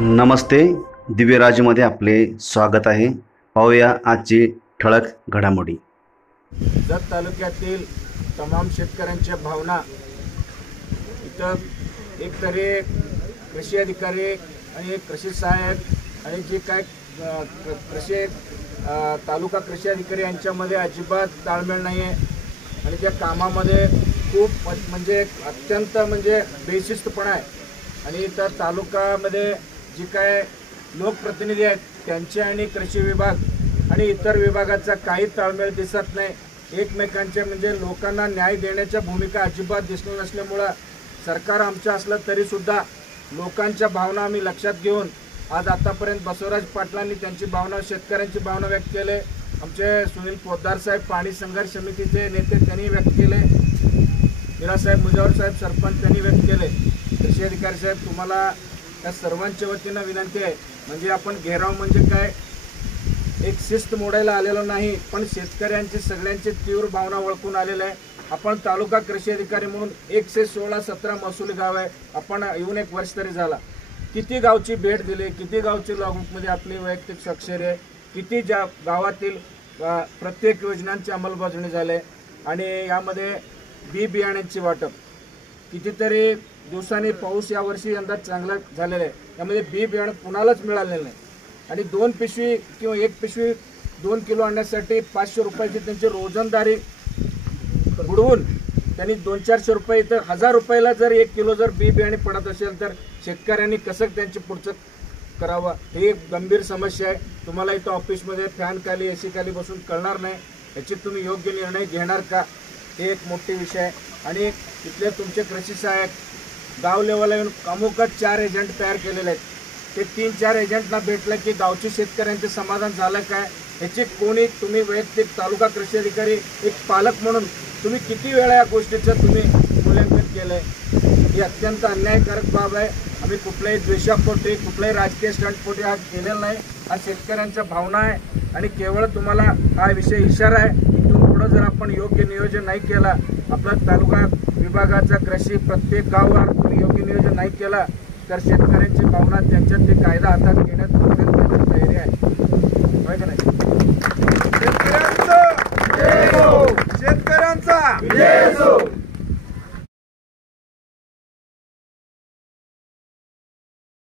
नमस्ते, दिव्यराजमध्ये आपले स्वागत आहे। पाहूया आजची ठळक घडामोडी। जत तालुक्यातील तमाम शेतकऱ्यांच्या भावना इथं एकतरी कृषी अधिकारी आणि कृषी सहाय्यक आणि जे काय कृषी तालुका कृषी अधिकारी यांच्यामध्ये अजिबात ताळमेळ नाही आहे आणि त्या कामामध्ये खूप म्हणजे अत्यंत बेशिस्तपणा आहे आणि त्या तालुक्यामध्ये जी काय लोकप्रतिनिधी आहेत त्यांचे आणि कृषी विभाग आणि इतर विभागाचा काही ताळमेळ दिसत नाही। एकमेकांचे लोकांना न्याय देण्याच्या भूमिका अजिबात दिसत नसल्यामुळे सरकार आमचं असलं तरी सुद्धा लोकांच्या भावना आम्ही लक्षात घेऊन आज आतापर्यंत बसवराज पाटलांनी त्यांची भावना शेतकऱ्यांची भावना व्यक्त केले। आमचे सुनील पोद्दार साहेब पाणी संघर्ष समितीचे नेते त्यांनी व्यक्त केले, हिरासाहेब मुजावर साहेब सरपंच त्यांनी व्यक्त केले। कृषी अधिकारी साहेब तुम्हाला या सर्वांच्या वतीनं विनंती आहे, आपण घेराव काय एक शिस्त मोडायला आलेलो नाही, पण शेतकऱ्यांची सगळ्यांची तीव्र भावना ओळखून आलेले आहे। आपण तालुका कृषी अधिकारी म्हणून 116-17 महसुली गाव आहे, आपण येऊन 1 वर्ष तरी झाला। किती गावची भेट दिली, किती गावची लॉगबुकमध्ये आपली वैयक्तिक स्वाक्षरी आहे, किती ज्या गावातील प्रत्येक योजनांची अंमलबजावणी झाली आणि यामध्ये बी बियाण्यांची वाटप कितीतरी दिवसांनी पाऊस या वर्षी यंदा चांगला झालेला आहे, यामध्ये बी बियाणं कुणालाच मिळालेलं नाही आणि 2 पिशवी किंवा 1 पिशवी 2 किलो आणण्यासाठी 500 रुपयाची त्यांची रोजंदारी बुडवून त्यांनी 200-400 रुपये तर 1000 रुपयाला जर 1 किलो जर बी बियाणे पडत असेल तर शेतकऱ्यांनी कसं त्यांचे पुढचं करावं, ही एक गंभीर समस्या आहे। तुम्हाला इथं ऑफिसमध्ये फॅन खाली एसी खाली बसून कळणार नाही, याची तुम्ही योग्य निर्णय घेणार का, हे एक मोठी विषय आहे। आणि इथले तुमचे कृषी सहाय्यक गाव लेवलला येऊन अमुकच 4 एजंट तयार केलेले आहेत, ते 3-4 एजंटना भेटलं की गावचे शेतकऱ्यांचे समाधान झालं काय, ह्याची कोणी तुम्ही वैयक्तिक तालुका कृषी अधिकारी एक पालक म्हणून तुम्ही किती वेळा या गोष्टीचं तुम्ही मूल्यांकन केलं आहे, ही अत्यंत अन्यायकारक बाब आहे। आम्ही कुठल्याही द्वेषापोटी कुठल्याही राजकीय स्टंटपोटी हा केलेला नाही, हा शेतकऱ्यांच्या भावना आहे आणि केवळ तुम्हाला हा विषय इशारा आहे। इथून पुढं जर आपण योग्य नियोजन नाही केला, आपला तालुका विभागाचा कृषी प्रत्येक गावावर तुम्ही योग्य नियोजन नाही केला तर शेतकऱ्यांची भावना त्यांच्यात ते कायदा हातात घेण्यात तयारी आहे, नाही?